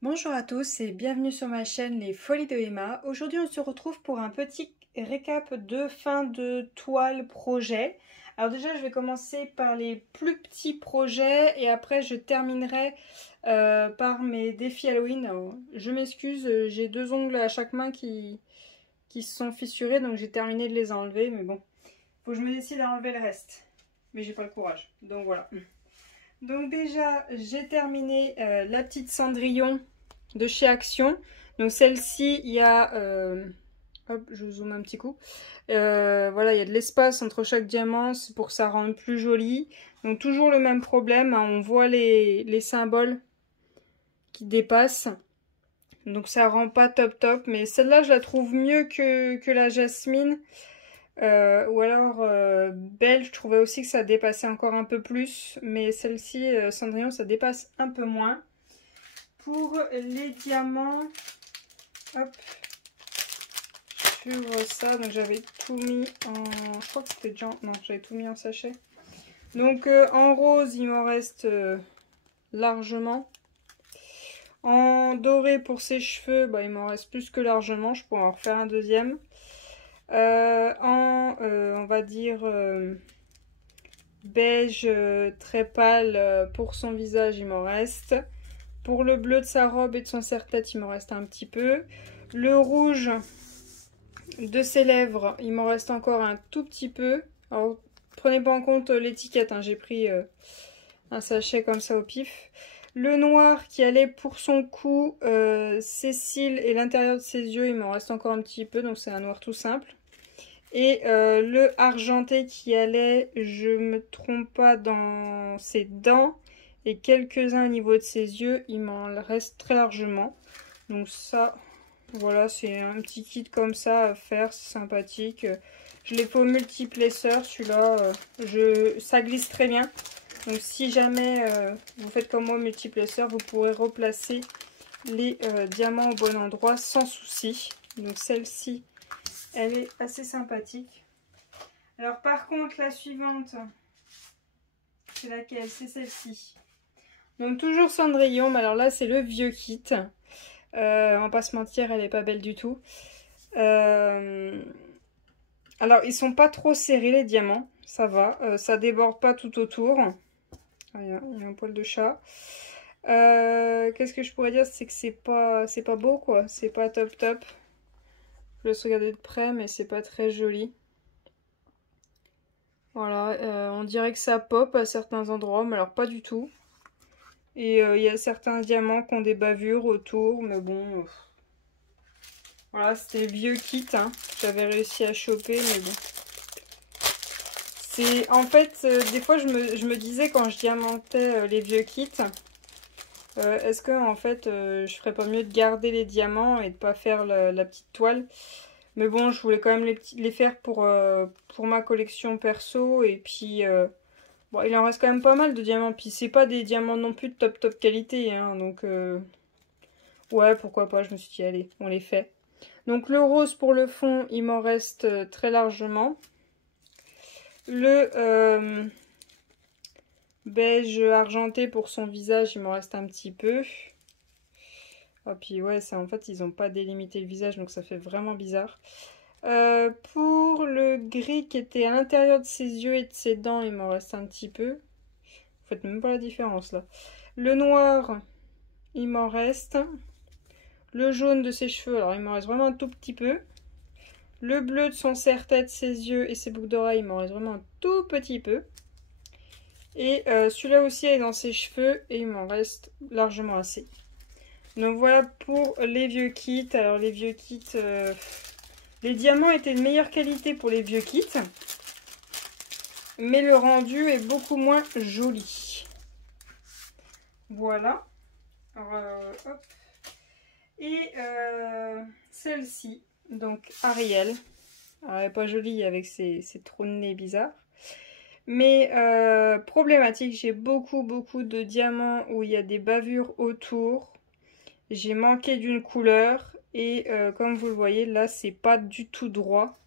Bonjour à tous et bienvenue sur ma chaîne Les Folies de Emma. Aujourd'hui on se retrouve pour un petit récap de fin de toile projet. Alors déjà je vais commencer par les plus petits projets et après je terminerai par mes défis Halloween. Alors, je m'excuse, j'ai deux ongles à chaque main qui se sont fissurés donc j'ai terminé de les enlever, mais bon, faut que je me décide à enlever le reste. Mais j'ai pas le courage, donc voilà. Donc déjà j'ai terminé la petite Cendrillon de chez Action. Donc celle-ci, il y a... hop, je vous zoome un petit coup. Voilà, il y a de l'espace entre chaque diamant, c'est pour que ça rende plus joli. Donc toujours le même problème, hein, on voit les symboles qui dépassent. Donc ça rend pas top top, mais celle-là je la trouve mieux que la Jasmine. Ou alors Belle, je trouvais aussi que ça dépassait encore un peu plus. Mais celle-ci, Cendrillon, ça dépasse un peu moins. Pour les diamants, hop, sur ça, donc j'avais tout mis en... Je crois que c'était déjà... Non, j'avais tout mis en sachet. Donc en rose, il m'en reste largement. En doré pour ses cheveux, bah, il m'en reste plus que largement. Je pourrais en refaire un deuxième. On va dire beige très pâle pour son visage, il m'en reste. Pour le bleu de sa robe et de son serre-tête, il m'en reste un petit peu. Le rouge de ses lèvres, il m'en reste encore un tout petit peu. Alors, prenez pas en compte l'étiquette, hein, j'ai pris un sachet comme ça au pif. Le noir qui allait pour son cou, ses cils et l'intérieur de ses yeux, il m'en reste encore un petit peu, donc c'est un noir tout simple. Et le argenté qui allait, je me trompe pas, dans ses dents et quelques-uns au niveau de ses yeux, il m'en reste très largement. Donc ça, voilà, c'est un petit kit comme ça à faire, c'est sympathique. Je l'ai fait au multiplesseur, celui-là, ça glisse très bien. Donc si jamais vous faites comme moi multiplesseur, vous pourrez replacer les diamants au bon endroit sans souci. Donc celle-ci, elle est assez sympathique. Alors par contre, la suivante, c'est laquelle? C'est celle-ci. Donc toujours Cendrillon, mais alors là c'est le vieux kit. On va pas se mentir, elle est pas belle du tout. Alors ils sont pas trop serrés les diamants, ça va. Ça déborde pas tout autour. Ah, il y a un poil de chat. Qu'est-ce que je pourrais dire? C'est que c'est pas beau quoi, c'est pas top top. Je laisse regarder de près, mais c'est pas très joli. Voilà, on dirait que ça pop à certains endroits, mais alors pas du tout. Et il y a certains diamants qui ont des bavures autour, mais bon. Voilà, c'était le vieux kit, hein. J'avais réussi à choper, mais bon. C'est en fait, des fois je me disais quand je diamantais les vieux kits, est-ce que en fait je ferais pas mieux de garder les diamants et de pas faire la petite toile. Mais bon, je voulais quand même les faire pour ma collection perso. Et puis, bon, il en reste quand même pas mal de diamants. Puis c'est pas des diamants non plus de top top qualité, hein. Donc, ouais, pourquoi pas, je me suis dit, allez, on les fait. Donc le rose pour le fond, il m'en reste très largement. Le beige argenté pour son visage, il m'en reste un petit peu. Ah, puis ouais, ça, en fait, ils n'ont pas délimité le visage, donc ça fait vraiment bizarre. Pour le gris qui était à l'intérieur de ses yeux et de ses dents, il m'en reste un petit peu. Vous faites même pas la différence là. Le noir, il m'en reste. Le jaune de ses cheveux, alors il m'en reste vraiment un tout petit peu. Le bleu de son serre-tête, ses yeux et ses boucles d'oreilles, il m'en reste vraiment un tout petit peu. Et celui-là aussi est dans ses cheveux et il m'en reste largement assez. Donc voilà pour les vieux kits. Alors les vieux kits, les diamants étaient de meilleure qualité pour les vieux kits. Mais le rendu est beaucoup moins joli. Voilà. Alors, hop. Et celle-ci, donc Ariel. Alors, elle n'est pas jolie avec ses trous de nez bizarres. Mais problématique, j'ai beaucoup de diamants où il y a des bavures autour. J'ai manqué d'une couleur. Et comme vous le voyez, là, c'est pas du tout droit.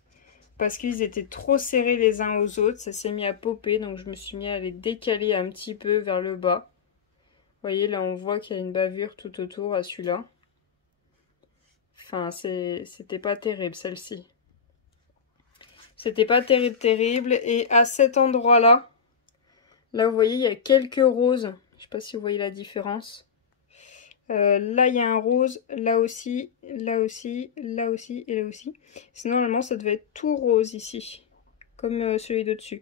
Parce qu'ils étaient trop serrés les uns aux autres. Ça s'est mis à popper. Donc je me suis mis à les décaler un petit peu vers le bas. voyez, là, on voit qu'il y a une bavure tout autour à celui-là. Enfin, c'était pas terrible, celle-ci. C'était pas terrible, terrible. Et à cet endroit-là, là, vous voyez, il y a quelques roses. Je sais pas si vous voyez la différence. Là, il y a un rose, là aussi, là aussi, là aussi et là aussi. Sinon, normalement, ça devait être tout rose ici, comme celui de dessus.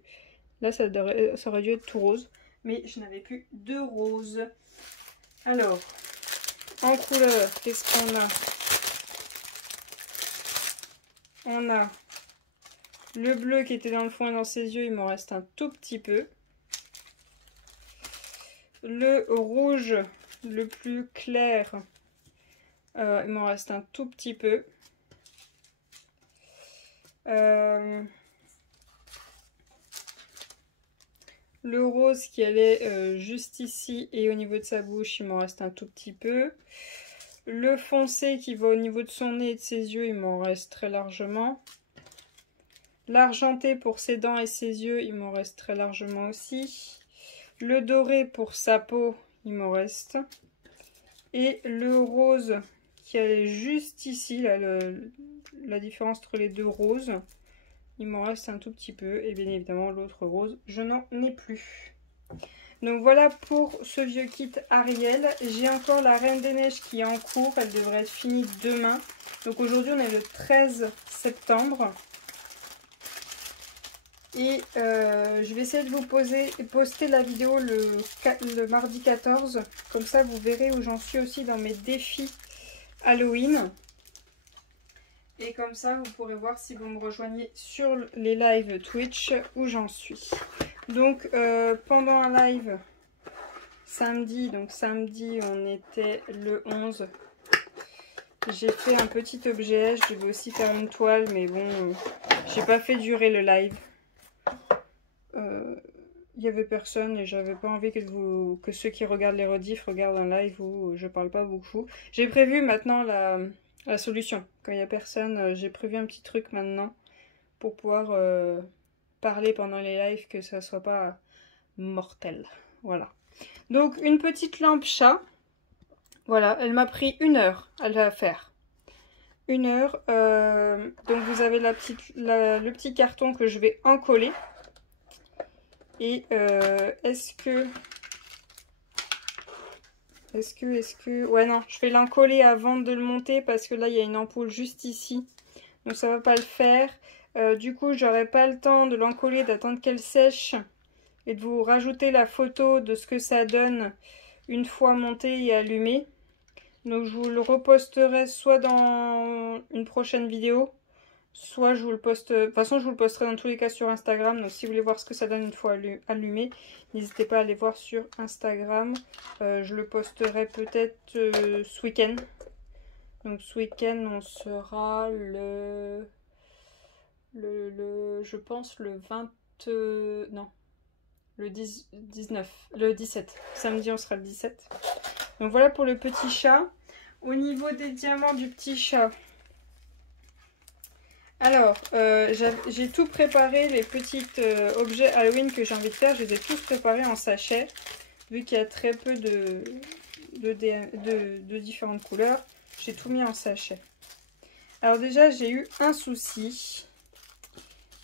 Là, ça aurait dû être tout rose, mais je n'avais plus de rose. Alors, en couleur, qu'est-ce qu'on a? On a le bleu qui était dans le fond et dans ses yeux, il m'en reste un tout petit peu. Le rouge, le plus clair, il m'en reste un tout petit peu. Le rose qui allait juste ici et au niveau de sa bouche, il m'en reste un tout petit peu. Le foncé qui va au niveau de son nez et de ses yeux, il m'en reste très largement. L'argenté pour ses dents et ses yeux, il m'en reste très largement aussi. Le doré pour sa peau, il m'en reste. Et le rose qui allait juste ici, là, la différence entre les deux roses, il m'en reste un tout petit peu. Et bien évidemment, l'autre rose, je n'en ai plus. Donc voilà pour ce vieux kit Ariel. J'ai encore la Reine des Neiges qui est en cours. Elle devrait être finie demain. Donc aujourd'hui, on est le 13 septembre. Et je vais essayer de vous poster la vidéo le mardi 14. Comme ça, vous verrez où j'en suis aussi dans mes défis Halloween. Et comme ça, vous pourrez voir si vous me rejoignez sur les lives Twitch où j'en suis. Donc, pendant un live samedi, donc samedi, on était le 11. J'ai fait un petit objet. Je devais aussi faire une toile, mais bon, j'ai pas fait durer le live. Il n'y avait personne et j'avais pas envie que ceux qui regardent les rediffs regardent un live où je parle pas beaucoup. J'ai prévu maintenant la solution. Quand il n'y a personne, j'ai prévu un petit truc maintenant pour pouvoir parler pendant les lives, que ça soit pas mortel. Voilà. Donc une petite lampe chat. Voilà, elle m'a pris 1 heure à la faire. 1 heure. Donc vous avez le petit carton que je vais encoller. Et est-ce que... Ouais, non, je vais l'encoller avant de le monter parce que là, il y a une ampoule juste ici. Donc ça va pas le faire. Du coup, j'aurai pas le temps de l'encoller, d'attendre qu'elle sèche et de vous rajouter la photo de ce que ça donne une fois monté et allumé. Donc je vous le reposterai soit dans une prochaine vidéo, soit je vous le poste... De toute façon, je vous le posterai dans tous les cas sur Instagram. Donc si vous voulez voir ce que ça donne une fois allumé, n'hésitez pas à aller voir sur Instagram. Je le posterai peut-être ce week-end. Donc ce week-end, on sera je pense le 20... non, le 19, le 17. Samedi, on sera le 17. Donc voilà pour le petit chat. Au niveau des diamants du petit chat... Alors, j'ai tout préparé, les petits objets Halloween que j'ai envie de faire, je les ai tous préparés en sachet, vu qu'il y a très peu de différentes couleurs, j'ai tout mis en sachet. Alors déjà, j'ai eu un souci,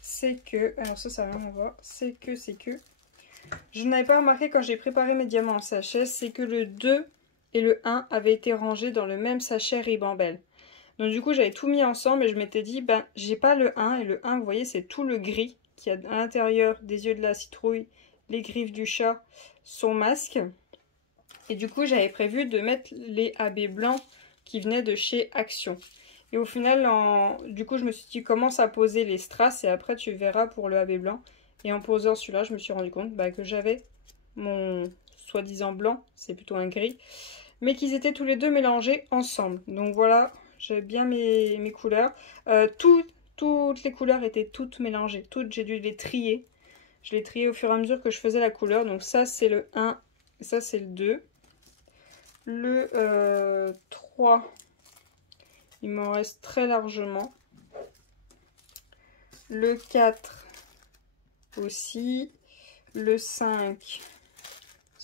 c'est que, alors ça n'a rien à voir, c'est que, je n'avais pas remarqué quand j'ai préparé mes diamants en sachet, c'est que le 2 et le 1 avaient été rangés dans le même sachet Ribambelle. Donc du coup, j'avais tout mis ensemble et je m'étais dit, ben, j'ai pas le 1. Et le 1, vous voyez, c'est tout le gris qui a à l'intérieur des yeux de la citrouille, les griffes du chat, son masque. Et du coup, j'avais prévu de mettre les AB blancs qui venaient de chez Action. Et au final, du coup, je me suis dit, commence à poser les strass et après, tu verras pour le AB blanc. Et en posant celui-là, je me suis rendu compte que j'avais mon soi-disant blanc, c'est plutôt un gris, mais qu'ils étaient tous les deux mélangés ensemble. Donc voilà... J'ai bien mes couleurs. Toutes les couleurs étaient toutes mélangées. Toutes, j'ai dû les trier. Je les triais au fur et à mesure que je faisais la couleur. Donc ça, c'est le 1. Et ça, c'est le 2. Le 3, il m'en reste très largement. Le 4 aussi. Le 5,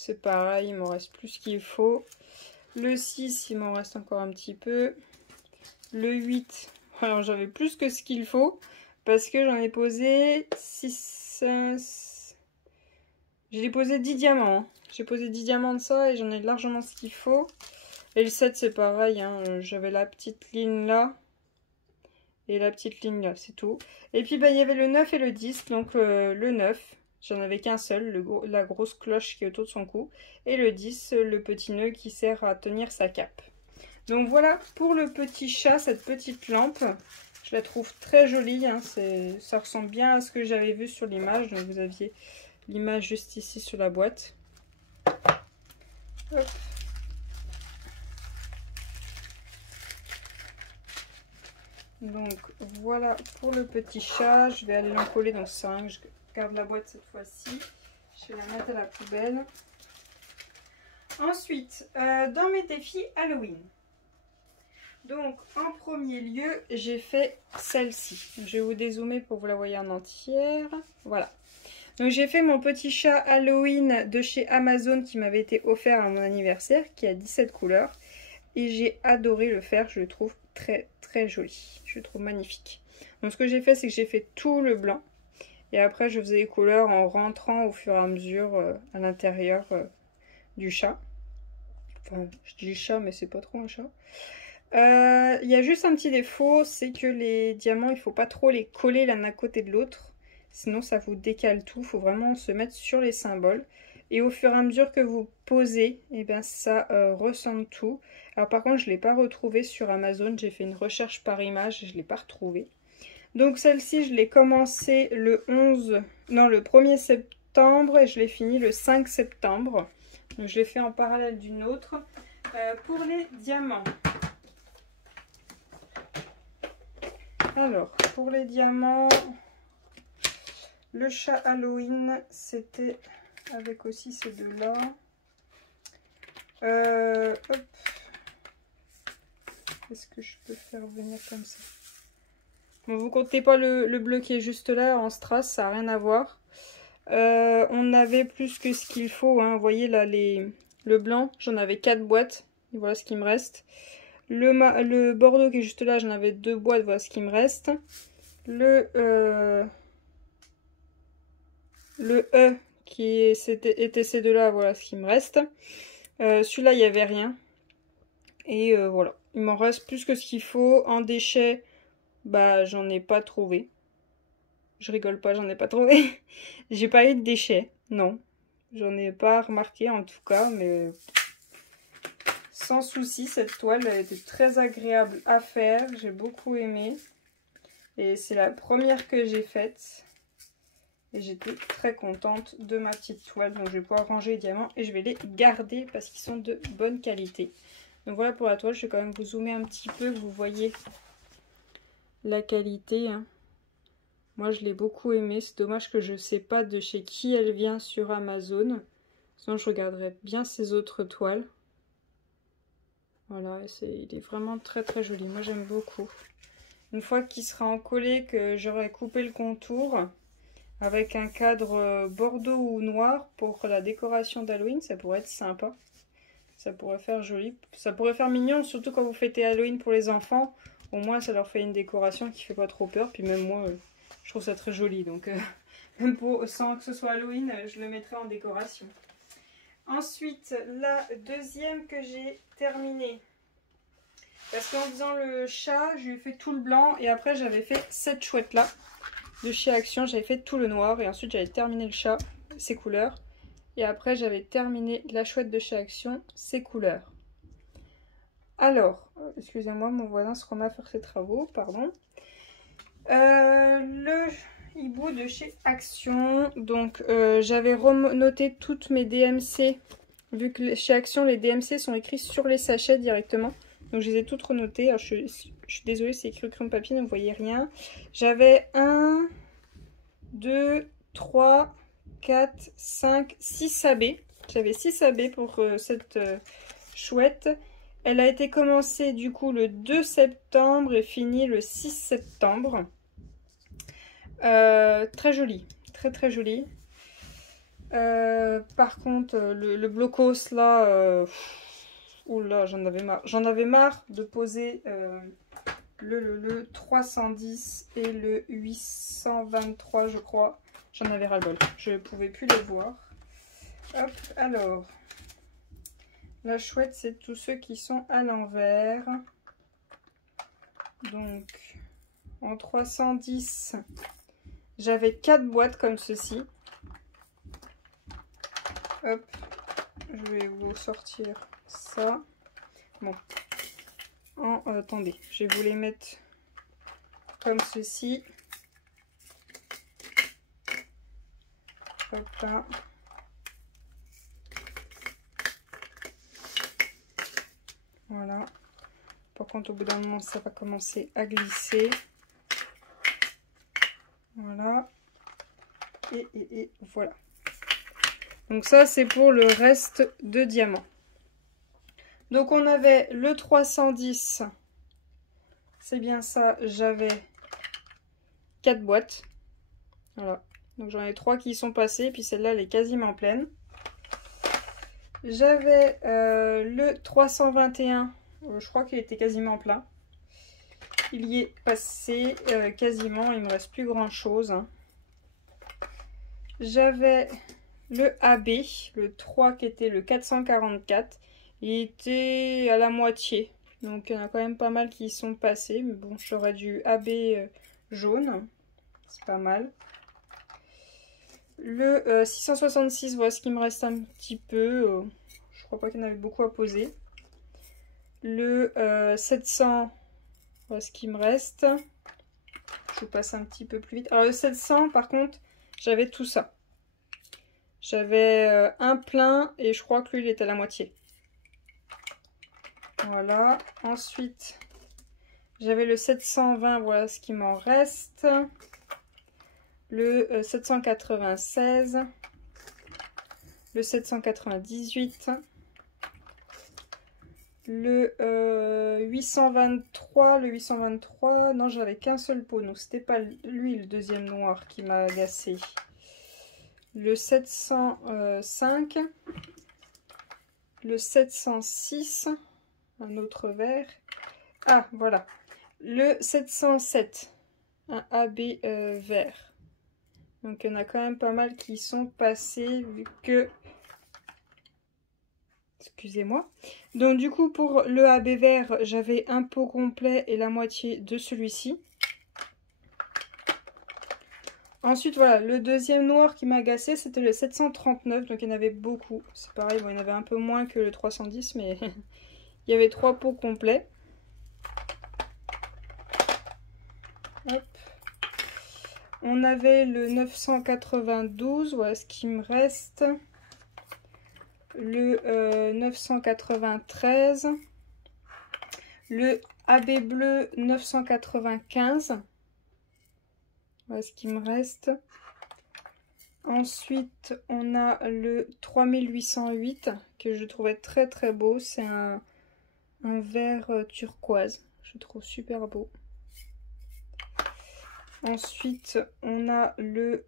c'est pareil, il m'en reste plus qu'il faut. Le 6, il m'en reste encore un petit peu. Le 8, alors j'avais plus que ce qu'il faut. Parce que j'en ai posé 6... J'ai posé 10 diamants. Hein. J'ai posé 10 diamants de ça et j'en ai largement ce qu'il faut. Et le 7, c'est pareil. Hein. J'avais la petite ligne là. Et la petite ligne là, c'est tout. Et puis, bah, il y avait le 9 et le 10. Donc, le 9, j'en avais qu'un seul. La grosse cloche qui est autour de son cou. Et le 10, le petit nœud qui sert à tenir sa cape. Donc, voilà pour le petit chat, cette petite lampe. Je la trouve très jolie. Hein. Ça ressemble bien à ce que j'avais vu sur l'image. Donc, vous aviez l'image juste ici sur la boîte. Hop. Donc voilà pour le petit chat. Je vais aller l'encoller dans 5. Je garde la boîte cette fois-ci. Je vais la mettre à la poubelle. Ensuite, dans mes défis Halloween. Donc en premier lieu, j'ai fait celle-ci. Je vais vous dézoomer pour que vous la voyez en entière. Voilà. Donc j'ai fait mon petit chat Halloween de chez Amazon qui m'avait été offert à mon anniversaire, qui a 17 couleurs. Et j'ai adoré le faire, je le trouve très très joli. Je le trouve magnifique. Donc ce que j'ai fait, c'est que j'ai fait tout le blanc. Et après je faisais les couleurs en rentrant au fur et à mesure à l'intérieur du chat. Enfin, je dis chat, mais c'est pas trop un chat. Il y a juste un petit défaut, c'est que les diamants, il faut pas trop les coller l'un à côté de l'autre. Sinon ça vous décale tout, il faut vraiment se mettre sur les symboles. Et au fur et à mesure que vous posez, eh bien, ça ressemble tout. Alors par contre je ne l'ai pas retrouvé sur Amazon, j'ai fait une recherche par image et je ne l'ai pas retrouvé. Donc celle-ci je l'ai commencé le 1er septembre et je l'ai fini le 5 septembre. Donc je l'ai fait en parallèle d'une autre. Pour les diamants. Alors pour les diamants... Le chat Halloween, c'était avec aussi ces deux-là. Hop. Est-ce que je peux faire venir comme ça? Bon, vous comptez pas le bleu qui est juste là en strass, ça n'a rien à voir. On avait plus que ce qu'il faut. Hein. Vous voyez là, le blanc, j'en avais 4 boîtes. Et voilà ce qui me reste. Le bordeaux qui est juste là, j'en avais 2 boîtes. Voilà ce qui me reste. Le E qui était ces deux-là, voilà ce qui me reste. Celui-là, il n'y avait rien. Et voilà, il m'en reste plus que ce qu'il faut. En déchets, bah j'en ai pas trouvé. Je rigole pas, j'en ai pas trouvé. J'ai pas eu de déchets, non. J'en ai pas remarqué en tout cas, mais sans souci, cette toile elle était très agréable à faire. J'ai beaucoup aimé. Et c'est la première que j'ai faite. Et j'étais très contente de ma petite toile. Donc je vais pouvoir ranger les diamants et je vais les garder parce qu'ils sont de bonne qualité. Donc voilà pour la toile. Je vais quand même vous zoomer un petit peu. Vous voyez la qualité. Hein. Moi je l'ai beaucoup aimée. C'est dommage que je ne sais pas de chez qui elle vient sur Amazon. Sinon je regarderai bien ces autres toiles. Voilà, il est vraiment très très joli. Moi j'aime beaucoup. Une fois qu'il sera encollé, que j'aurai coupé le contour... Avec un cadre bordeaux ou noir pour la décoration d'Halloween, ça pourrait être sympa. Ça pourrait faire joli. Ça pourrait faire mignon, surtout quand vous fêtez Halloween pour les enfants. Au moins, ça leur fait une décoration qui fait pas trop peur. Puis même moi, je trouve ça très joli. Donc, même sans que ce soit Halloween, je le mettrai en décoration. Ensuite, la deuxième que j'ai terminée. Parce qu'en faisant le chat, j'ai fait tout le blanc. Et après, j'avais fait cette chouette-là. De chez Action, j'avais fait tout le noir et ensuite j'avais terminé le chat, ses couleurs. Et après j'avais terminé la chouette de chez Action, ses couleurs. Alors, excusez-moi, mon voisin se remet à faire ses travaux, pardon. Le hibou de chez Action, donc j'avais noté toutes mes DMC, vu que chez Action les DMC sont écrits sur les sachets directement. Donc je les ai toutes renotées. Alors, je suis désolée, c'est écrit au crayon de papier, donc vous voyez rien. J'avais 1, 2, 3, 4, 5, 6 AB. J'avais 6 AB pour cette chouette. Elle a été commencée du coup le 2 septembre et finie le 6 septembre. Très jolie, très très jolie. Par contre, le blocos là, oula, j'en avais marre. J'en avais marre de poser le 310 et le 823, je crois. J'en avais ras-le-bol. Je ne pouvais plus les voir. Hop, alors. La chouette, c'est tous ceux qui sont à l'envers. Donc, en 310, j'avais 4 boîtes comme ceci. Hop, je vais vous sortir ça. Bon, attendez, je vais vous les mettre comme ceci. Hop là. Voilà. Par contre, au bout d'un moment, ça va commencer à glisser. Voilà. Et voilà. Donc ça, c'est pour le reste de diamants. Donc on avait le 310. C'est bien ça, j'avais 4 boîtes. Voilà. Donc j'en ai 3 qui sont passées, puis celle-là, elle est quasiment pleine. J'avais le 321, je crois qu'il était quasiment plein. Il y est passé quasiment, il ne me reste plus grand chose. J'avais le AB, le 3 qui était le 444. Il était à la moitié, donc il y en a quand même pas mal qui sont passés. Mais bon, j'aurais du AB jaune, c'est pas mal. Le 666, voilà ce qui me reste un petit peu. Je crois pas qu'il y en avait beaucoup à poser. Le 700, voilà ce qui me reste. Je vous passe un petit peu plus vite. Alors le 700, par contre, j'avais tout ça. J'avais un plein et je crois que lui, il est à la moitié. Voilà. Ensuite, j'avais le 720, voilà ce qui m'en reste. Le 796, le 798, le 823, le 823, non j'avais qu'un seul pot, donc c'était pas lui le deuxième noir qui m'a agacé. Le 705, le 706, un autre vert, ah voilà, le 707, un AB vert. Donc, il y en a quand même pas mal qui sont passés, vu que... Excusez-moi. Donc, du coup, pour le AB vert, j'avais un pot complet et la moitié de celui-ci. Ensuite, voilà, le deuxième noir qui m'a agacé, c'était le 739. Donc, il y en avait beaucoup. C'est pareil, bon, il y en avait un peu moins que le 310, mais il y avait 3 pots complets. Hop. On avait le 992, voilà ce qui me reste. Le 993. Le AB bleu 995. Voilà ce qui me reste. Ensuite, on a le 3808 que je trouvais très très beau. C'est un vert turquoise. Je le trouve super beau. Ensuite, on a le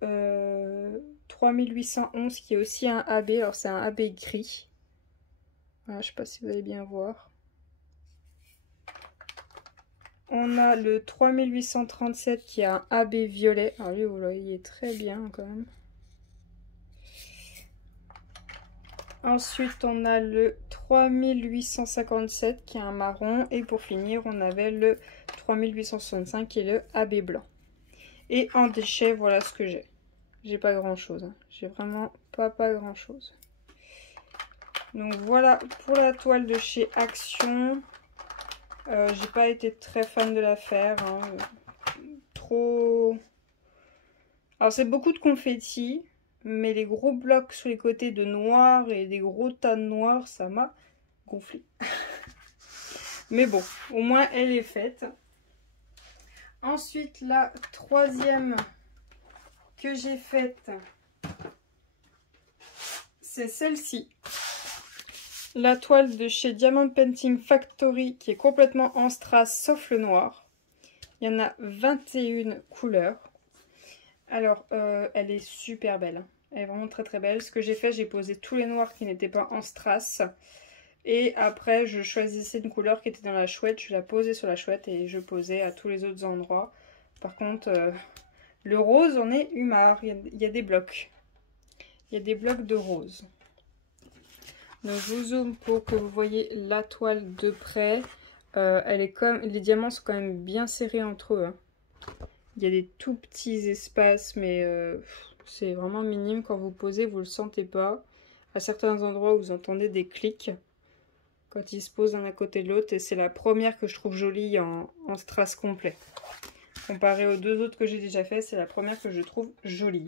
3811 qui est aussi un AB. Alors, c'est un AB gris. Voilà, je ne sais pas si vous allez bien voir. On a le 3837 qui a un AB violet. Alors, lui, vous le voyez très bien quand même. Ensuite, on a le 3857 qui est un marron. Et pour finir, on avait le 3865 qui est le AB blanc. Et en déchets, voilà ce que j'ai. J'ai pas grand chose. Hein. J'ai vraiment pas grand chose. Donc voilà pour la toile de chez Action. J'ai pas été très fan de l'affaire. Hein. Trop... Alors c'est beaucoup de confettis. Mais les gros blocs sur les côtés de noir et des gros tas de noir, ça m'a gonflé. Mais bon, au moins elle est faite. Ensuite, la troisième que j'ai faite, c'est celle-ci. La toile de chez Diamond Painting Factory qui est complètement en strass sauf le noir. Il y en a 21 couleurs. Alors, elle est super belle. Elle est vraiment très très belle. Ce que j'ai fait, j'ai posé tous les noirs qui n'étaient pas en strass. Et après, je choisissais une couleur qui était dans la chouette. Je la posais sur la chouette et je posais à tous les autres endroits. Par contre, le rose, on est eu marre. Il y a des blocs. Il y a des blocs de rose. Donc je vous zoome pour que vous voyez la toile de près. Elle est comme les diamants sont quand même bien serrés entre eux. Hein. Il y a des tout petits espaces, mais c'est vraiment minime. Quand vous posez, vous le sentez pas. À certains endroits, vous entendez des clics quand ils se posent l'un à côté de l'autre. Et c'est la première que je trouve jolie en strass complet. Comparé aux deux autres que j'ai déjà fait, c'est la première que je trouve jolie.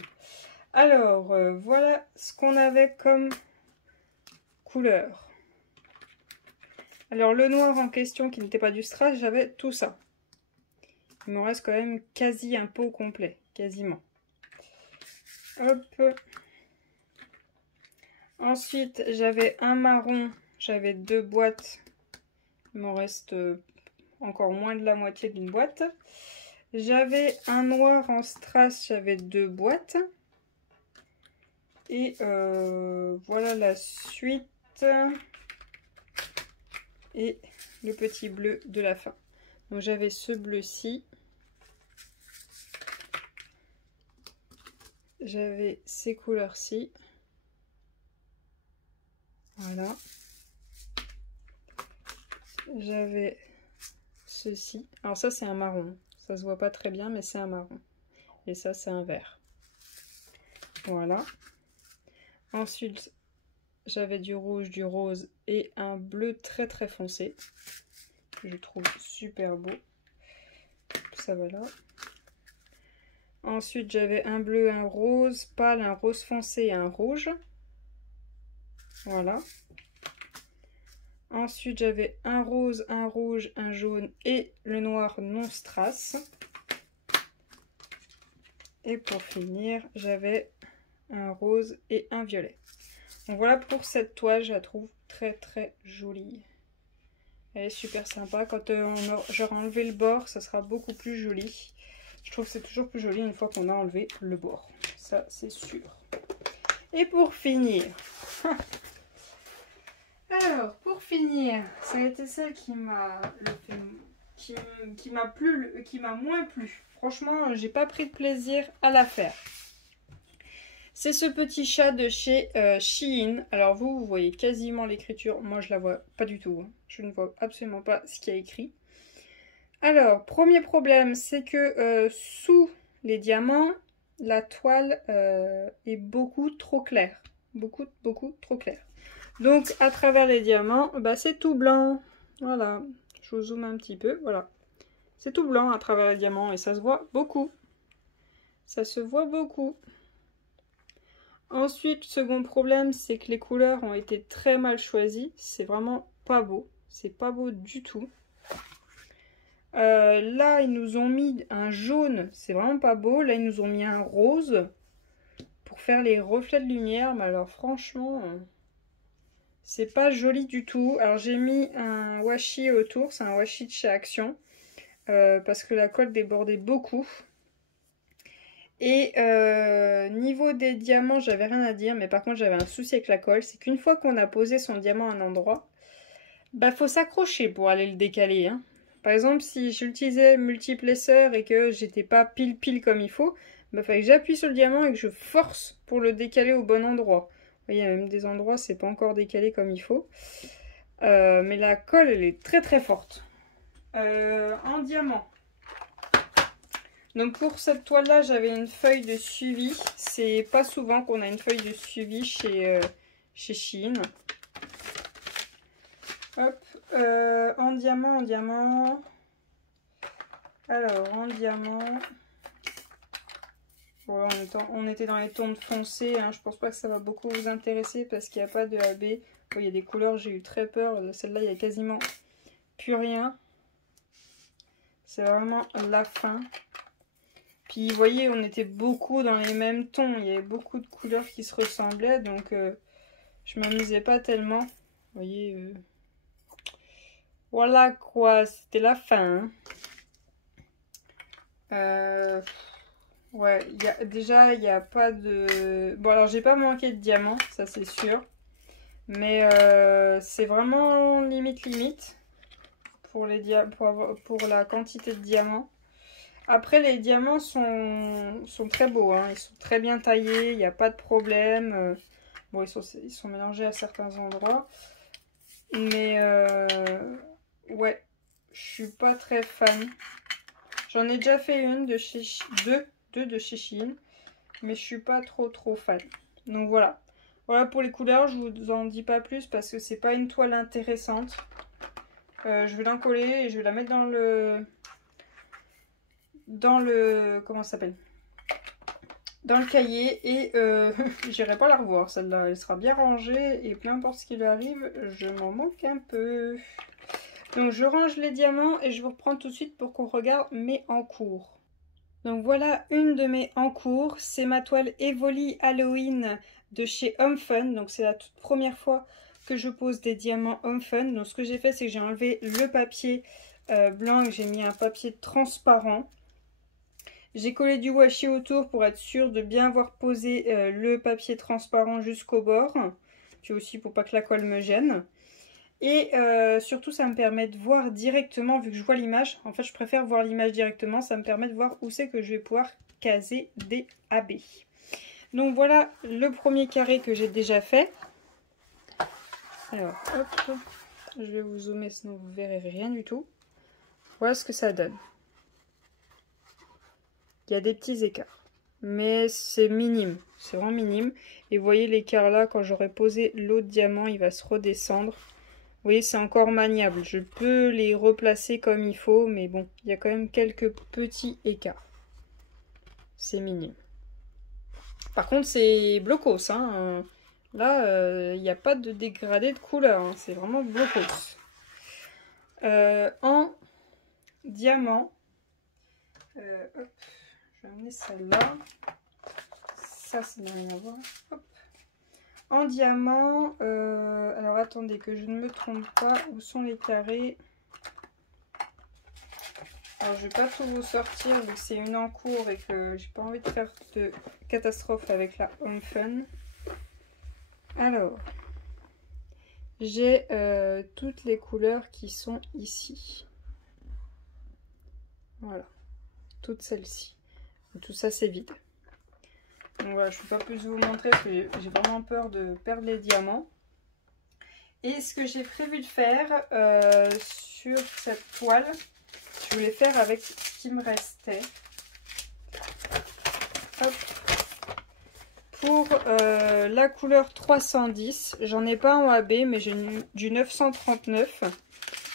Alors, voilà ce qu'on avait comme couleur. Alors, le noir en question qui n'était pas du strass, j'avais tout ça. Il me reste quand même quasi un pot complet, quasiment. Hop. Ensuite, j'avais un marron, j'avais 2 boîtes. Il m'en reste encore moins de la moitié d'une boîte. J'avais un noir en strass, j'avais 2 boîtes. Et voilà la suite. Et le petit bleu de la fin. Donc j'avais ce bleu-ci. J'avais ces couleurs-ci. Voilà. J'avais ceci. Alors ça c'est un marron. Ça se voit pas très bien mais c'est un marron. Et ça c'est un vert. Voilà. Ensuite j'avais du rouge, du rose et un bleu très très foncé. Que je trouve super beau. Ça va là. Ensuite j'avais un bleu, un rose pâle, un rose foncé et un rouge. Voilà. Ensuite, j'avais un rose, un rouge, un jaune et le noir non strass. Et pour finir, j'avais un rose et un violet. Donc voilà pour cette toile, je la trouve très très jolie. Elle est super sympa. Quand j'aurai enlevé le bord, ça sera beaucoup plus joli. Je trouve que c'est toujours plus joli une fois qu'on a enlevé le bord. Ça, c'est sûr. Et pour finir... Alors, pour finir, ça a été celle qui m'a moins plu. Franchement, j'ai pas pris de plaisir à la faire. C'est ce petit chat de chez Shein. Alors vous voyez quasiment l'écriture. Moi, je la vois pas du tout. Hein. Je ne vois absolument pas ce qu'il y a écrit. Alors, premier problème, c'est que sous les diamants, la toile est beaucoup trop claire. Beaucoup trop claire. Donc, à travers les diamants, bah, c'est tout blanc. Voilà. Je vous zoome un petit peu. Voilà. C'est tout blanc à travers les diamants et ça se voit beaucoup. Ça se voit beaucoup. Ensuite, second problème, c'est que les couleurs ont été très mal choisies. C'est vraiment pas beau. C'est pas beau du tout. Là, ils nous ont mis un jaune. C'est vraiment pas beau. Là, ils nous ont mis un rose pour faire les reflets de lumière. Mais alors, franchement... c'est pas joli du tout. Alors j'ai mis un washi autour, c'est un washi de chez Action. Parce que la colle débordait beaucoup. Et niveau des diamants, j'avais rien à dire. Mais par contre j'avais un souci avec la colle. C'est qu'une fois qu'on a posé son diamant à un endroit, bah faut s'accrocher pour aller le décaler. Hein. Par exemple si j'utilisais multiplesseur et que j'étais pas pile comme il faut, bah fallait que j'appuie sur le diamant et que je force pour le décaler au bon endroit. Il y a même des endroits, c'est pas encore décalé comme il faut. Mais la colle, elle est très très forte. En diamant. Donc pour cette toile-là, j'avais une feuille de suivi. C'est pas souvent qu'on a une feuille de suivi chez Shein. Hop. En diamant. Alors, en diamant... Bon, on était dans les tons foncés, hein. Je pense pas que ça va beaucoup vous intéresser parce qu'il n'y a pas de AB. Bon, il y a des couleurs, j'ai eu très peur. Celle-là, il n'y a quasiment plus rien. C'est vraiment la fin. Puis, vous voyez, on était beaucoup dans les mêmes tons. Il y avait beaucoup de couleurs qui se ressemblaient. Donc, je m'amusais pas tellement. Vous voyez, voilà quoi, c'était la fin. Hein. Ouais, déjà, il n'y a pas de... Bon, alors, j'ai pas manqué de diamants, ça c'est sûr. Mais c'est vraiment limite pour, pour la quantité de diamants. Après, les diamants sont très beaux, hein. Ils sont très bien taillés, il n'y a pas de problème. Bon, ils sont mélangés à certains endroits. Mais ouais, je suis pas très fan. J'en ai déjà fait une de chez deux de chez Shein, mais je suis pas trop fan. Donc voilà. Voilà pour les couleurs, je vous en dis pas plus parce que c'est pas une toile intéressante. Je vais l'encoller et je vais la mettre comment ça s'appelle, dans le cahier, et j'irai pas la revoir celle-là. Elle sera bien rangée et peu importe ce qui lui arrive, je m'en manque un peu. Donc je range les diamants et je vous reprends tout de suite pour qu'on regarde mes en cours. Donc voilà une de mes en cours, c'est ma toile Evoli Halloween de chez Home Fun. Donc c'est la toute première fois que je pose des diamants Home Fun. Donc ce que j'ai fait, c'est que j'ai enlevé le papier blanc et j'ai mis un papier transparent. J'ai collé du washi autour pour être sûr de bien avoir posé le papier transparent jusqu'au bord. Puis aussi pour pas que la colle me gêne. Et surtout, ça me permet de voir directement, vu que je vois l'image. En fait, je préfère voir l'image directement. Ça me permet de voir où c'est que je vais pouvoir caser des AB. Donc voilà le premier carré que j'ai déjà fait. Alors, hop, je vais vous zoomer, sinon vous verrez rien du tout. Voilà ce que ça donne. Il y a des petits écarts, mais c'est minime, c'est vraiment minime. Et vous voyez l'écart là, quand j'aurai posé l'autre diamant, il va se redescendre. Vous voyez, c'est encore maniable. Je peux les replacer comme il faut, mais bon, il y a quand même quelques petits écarts. C'est minime. Par contre, c'est blocos, hein. Là, il n'y a pas de dégradé de couleur, hein. C'est vraiment blocos. En diamant, hop, je vais amener celle-là. Ça n'a rien à voir. Hop. En diamant, alors attendez que je ne me trompe pas, où sont les carrés? Alors je vais pas tout vous sortir vu que c'est une en cours et que j'ai pas envie de faire de catastrophe avec la Home Fun. Alors, j'ai toutes les couleurs qui sont ici. Voilà, toutes celles-ci. Tout ça c'est vide. Donc voilà, je ne peux pas plus vous montrer parce que j'ai vraiment peur de perdre les diamants. Et ce que j'ai prévu de faire sur cette toile, je voulais faire avec ce qui me restait. Hop. Pour la couleur 310, j'en ai pas en AB, mais j'ai du 939.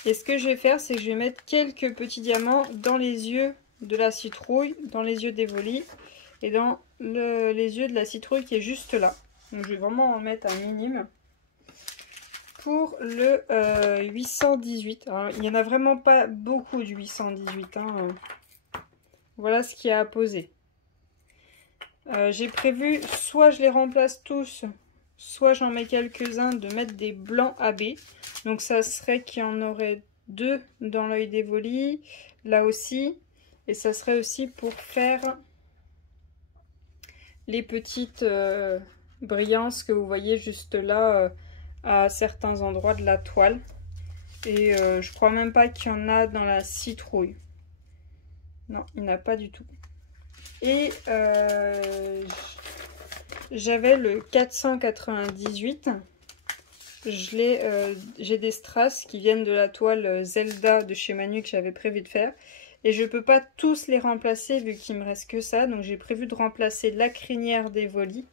Et ce que je vais faire, c'est que je vais mettre quelques petits diamants dans les yeux de la citrouille, dans les yeux d'Evoli et dans les yeux de la citrouille qui est juste là. Donc je vais vraiment en mettre un minime. Pour le 818, alors, il n'y en a vraiment pas beaucoup du 818. Hein. Voilà ce qu'il y a à poser. J'ai prévu, soit je les remplace tous, soit j'en mets quelques-uns, de mettre des blancs AB. Donc ça serait qu'il y en aurait 2 dans l'œil d'Evoli, là aussi. Et ça serait aussi pour faire les petites brillances que vous voyez juste là à certains endroits de la toile. Et je crois même pas qu'il y en a dans la citrouille. Non, il n'y en a pas du tout. Et j'avais le 498. J'ai des strass qui viennent de la toile Zelda de chez Manu que j'avais prévu de faire. Et je ne peux pas tous les remplacer vu qu'il me reste que ça. Donc j'ai prévu de remplacer la crinière d'Evoli.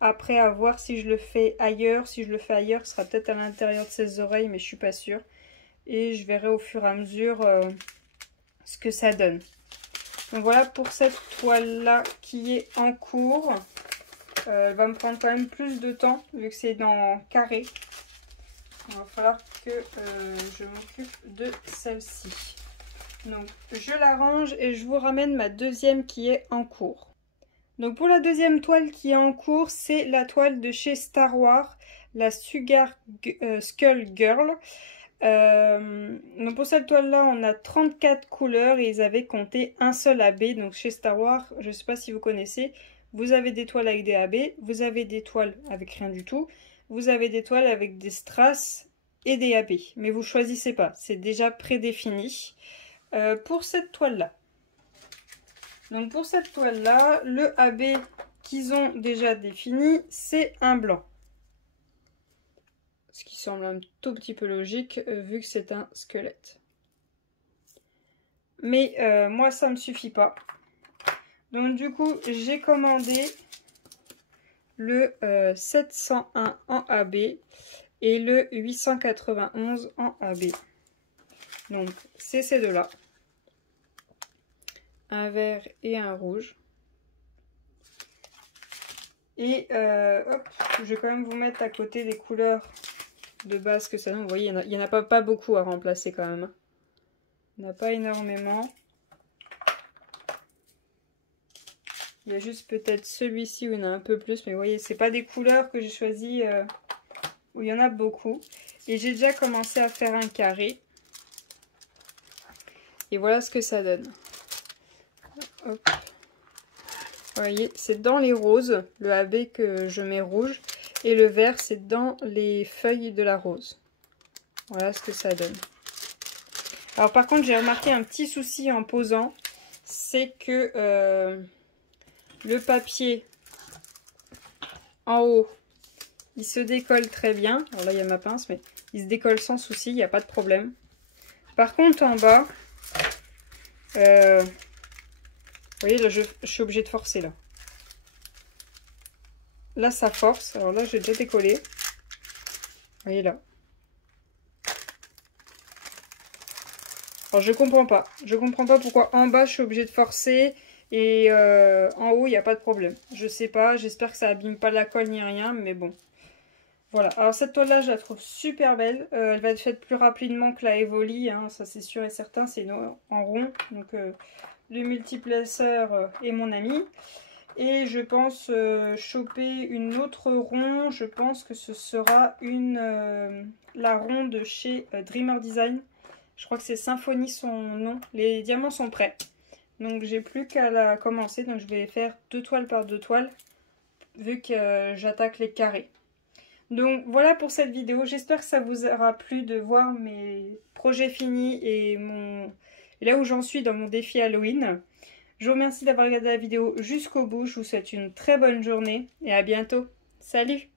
Après, à voir si je le fais ailleurs. Si je le fais ailleurs, ce sera peut-être à l'intérieur de ses oreilles, mais je suis pas sûre. Et je verrai au fur et à mesure ce que ça donne. Donc voilà pour cette toile-là qui est en cours. Elle va me prendre quand même plus de temps vu que c'est dans carré. Il va falloir que je m'occupe de celle-ci. Donc je la range et je vous ramène ma deuxième qui est en cours. Donc pour la deuxième toile qui est en cours, c'est la toile de chez Star Wars, la Sugar Skull Girl. Donc Donc pour cette toile-là, on a 34 couleurs et ils avaient compté un seul AB. Donc chez Star Wars, je ne sais pas si vous connaissez, vous avez des toiles avec des AB, vous avez des toiles avec rien du tout, vous avez des toiles avec des strass et des AB. Mais vous choisissez pas, c'est déjà prédéfini. Pour cette toile-là. Donc pour cette toile-là, le AB qu'ils ont déjà défini, c'est un blanc. Ce qui semble un tout petit peu logique vu que c'est un squelette. Mais moi ça me suffit pas. Donc du coup j'ai commandé le 701 en AB et le 891 en AB. Donc c'est ces deux-là. Un vert et un rouge. Et hop, je vais quand même vous mettre à côté les couleurs de base que ça donne. Vous voyez, il n'y en a pas beaucoup à remplacer quand même. Il n'y en a pas énormément. Il y a juste peut-être celui-ci où il y en a un peu plus. Mais vous voyez, c'est pas des couleurs que j'ai choisies où il y en a beaucoup. Et j'ai déjà commencé à faire un carré. Et voilà ce que ça donne. Hop. Vous voyez, c'est dans les roses, le AB que je mets rouge. Et le vert, c'est dans les feuilles de la rose. Voilà ce que ça donne. Alors par contre, j'ai remarqué un petit souci en posant. C'est que le papier en haut, il se décolle très bien. Alors là, il y a ma pince, mais il se décolle sans souci, il n'y a pas de problème. Par contre, en bas, vous voyez, là, je suis obligée de forcer, là. Là, ça force. Alors là, j'ai déjà décollé. Vous voyez, là. Alors, je comprends pas. Je comprends pas pourquoi en bas, je suis obligée de forcer. Et en haut, il n'y a pas de problème. Je sais pas. J'espère que ça abîme pas la colle ni rien. Mais bon. Voilà. Alors, cette toile-là, je la trouve super belle. Elle va être faite plus rapidement que la Evoli. Hein, ça, c'est sûr et certain. C'est en rond. Donc, le multiplaceur est mon ami. Et je pense choper une autre ronde. Je pense que ce sera la ronde de chez Dreamer Design. Je crois que c'est Symphonie son nom. Les diamants sont prêts. Donc j'ai plus qu'à la commencer. Donc je vais faire 2 toiles par 2 toiles. Vu que j'attaque les carrés. Donc voilà pour cette vidéo. J'espère que ça vous aura plu de voir mes projets finis et là où j'en suis dans mon défi Halloween. Je vous remercie d'avoir regardé la vidéo jusqu'au bout. Je vous souhaite une très bonne journée et à bientôt. Salut!